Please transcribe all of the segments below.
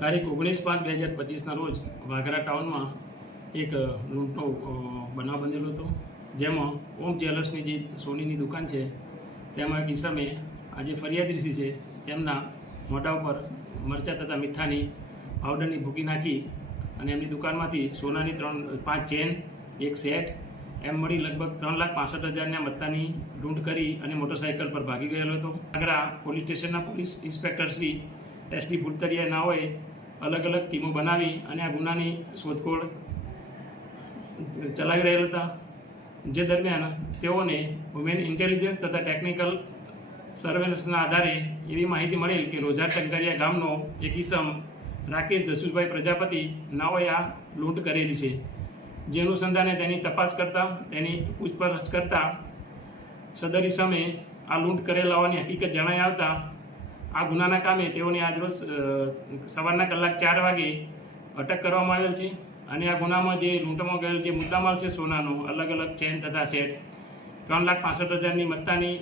તારીખ ઓગણીસ પાંચ બે હજાર પચીસના રોજ વાઘરા ટાઉનમાં એક લૂંટો બનાવ બનેલો હતો. જેમાં ઓમ જ્વેલર્સની જે સોનીની દુકાન છે, તેમાં એક આજે ફરિયાદી છે, તેમના મોઢા ઉપર મરચાં તથા મીઠાની પાવડરની ભૂકી નાખી અને એમની દુકાનમાંથી સોનાની ત્રણ, પાંચ ચેન, એક સેટ, એમ મળી લગભગ ત્રણ લાખ પાસઠ હજારના મત્તાની લૂંટ કરી અને મોટરસાઇકલ પર ભાગી ગયેલો હતો. આગ્રા પોલીસ સ્ટેશનના police inspector Shri S D Bhultariya નાઓએ અલગ અલગ ટીમો બનાવી અને આ ગુનાની શોધખોળ ચલાવી રહેલા હતા. જે દરમિયાન તેઓને વુમેન ઇન્ટેલિજન્સ તથા ટેકનિકલ સર્વેલન્સના આધારે એવી માહિતી મળેલ કે રોજા ટંકરિયા ગામનો એક ઈસમ રાકેશ જસુભાઈ પ્રજાપતિ નાઓએ આ લૂંટ કરેલી છે. જે અનુસંધાને તેની તપાસ કરતા, તેની પૂછપરછ કરતા સદર ઈસમે આ લૂંટ કરેલ હોવાની હકીકત જણાઈ આવતા આ ગુનાના કામે તેઓને આજરોજ સવારના કલાક ચાર વાગે અટક કરવામાં આવેલ છે અને આ ગુનામાં જે લૂંટમાં ગયેલ જે મુદ્દામાલ છે સોનાનો, અલગ અલગ ચેન તથા સેટ ત્રણ લાખ પાસઠ હજારની મત્તાની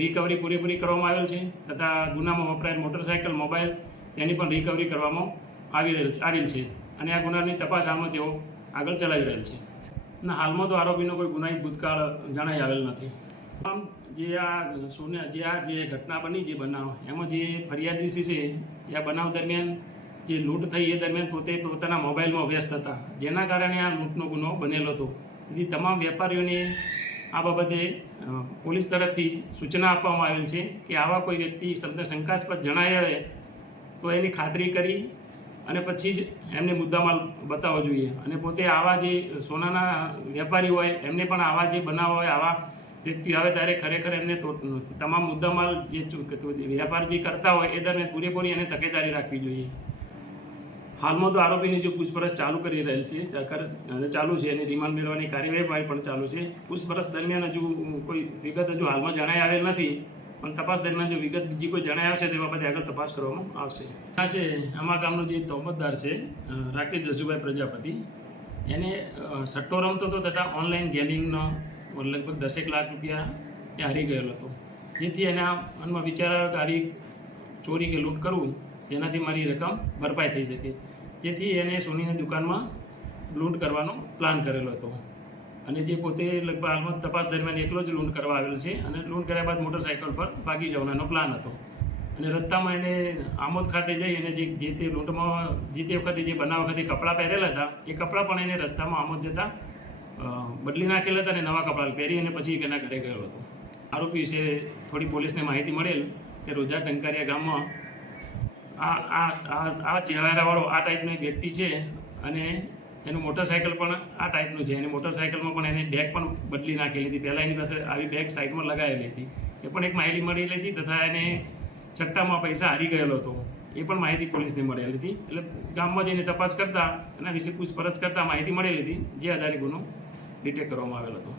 રિકવરી પૂરેપૂરી કરવામાં આવેલ છે તથા ગુનામાં વપરાયેલ મોટરસાયકલ, મોબાઈલ, તેની પણ રિકવરી કરવામાં આવી રહેલ આવેલ છે અને આ ગુનાની તપાસ હાલમાં તેઓ આગળ ચલાવી રહેલ છે. ના, હાલમાં તો આરોપીનો કોઈ ગુનાહિત ભૂતકાળ જણાઈ આવેલ નથી. આમ જે આ સોના જે આ જે ઘટના બની જે બનાવ, એમાં જે ફરિયાદી છે, એ બનાવ દરમિયાન જે લૂંટ થઈ એ દરમિયાન પોતે પોતાના મોબાઈલમાં વ્યસ્ત હતા. જેના કારણે આ લૂંટનો ગુનો બનેલો હતો. તેથી તમામ વેપારીઓને આ બાબતે પોલીસ તરફથી સૂચના આપવામાં આવેલ છે કે આવા કોઈ વ્યક્તિ શબ્દ શંકાસ્પદ જણાય આવે તો એની ખાતરી કરી અને પછી જ એમને મુદ્દામાલ બતાવવો જોઈએ. અને પોતે આવા જે સોનાના વેપારી હોય, એમને પણ આવા જે બનાવ હોય, આવા વ્યક્તિ હવે ત્યારે ખરેખર એમને તમામ મુદ્દામાલ જે વ્યાપાર જે કરતા હોય એ દરમિયાન પૂરેપૂરી એને તકેદારી રાખવી જોઈએ. હાલમાં તો આરોપીની જો પૂછપરછ ચાલુ કરી રહેલ છે ચાલુ છે એની રિમાન્ડ મેળવવાની કાર્યવાહી પણ ચાલુ છે. પૂછપરછ દરમિયાન હજુ કોઈ વિગત હજુ હાલમાં જણાઈ આવેલ નથી, પણ તપાસ દરમિયાન જો વિગત બીજી કોઈ જણાઈ આવશે તે બાબતે આગળ તપાસ કરવામાં આવશે. આ છે આમાં ગામનો જે તોમતદાર છે રાકેશ જસુભાઈ પ્રજાપતિ. એને સટ્ટો રમતો હતો તથા ઓનલાઈન ગેમિંગનો લગભગ દસેક લાખ રૂપિયા એ હારી ગયેલો હતો. જેથી એના મનમાં વિચાર આવ્યો કે હારી ચોરી કે લૂંટ કરવું જેનાથી મારી રકમ ભરપાઈ થઈ શકે. જેથી એને સોનીની દુકાનમાં લૂંટ કરવાનો પ્લાન કરેલો હતો. અને જે પોતે લગભગ હાલમાં તપાસ દરમિયાન એકલો જ લૂંટ કરવા આવેલ છે અને લૂંટ કર્યા બાદ મોટરસાઇકલ પર ભાગી જવાનો પ્લાન હતો. અને રસ્તામાં એને આમોદ ખાતે જઈ અને જે જે તે લૂંટમાં, જે તે વખતે જે બનાવ વખતે કપડાં પહેરેલા હતા, એ કપડાં પણ એને રસ્તામાં આમોદ જતા બદલી નાખેલા હતા અને નવા કપડાં પહેરી અને પછી એના ઘરે ગયો હતો. આરોપી વિશે થોડી પોલીસને માહિતી મળેલ કે રોજા ટંકારિયા ગામમાં આ આ આ ચહેરાવાળો આ ટાઈપનો એક વ્યક્તિ છે અને એનું મોટરસાયકલ પણ આ ટાઈપનું છે. એની મોટરસાઇકલમાં પણ એને બેગ પણ બદલી નાખેલી હતી. પહેલાં એની પાસે આવી બેગ સાઇડમાં લગાવેલી હતી. એ પણ એક માહિતી મળેલી હતી તથા એને ચટ્ટામાં પૈસા હારી ગયેલો હતો. એ પણ માહિતી પોલીસને મળેલી હતી. એટલે ગામમાં જઈને તપાસ કરતા એના વિશે પૂછપરછ કરતા માહિતી મળેલી હતી જે આધારે ગુનો ડિટેક્ટ કરવામાં આવેલ હતો.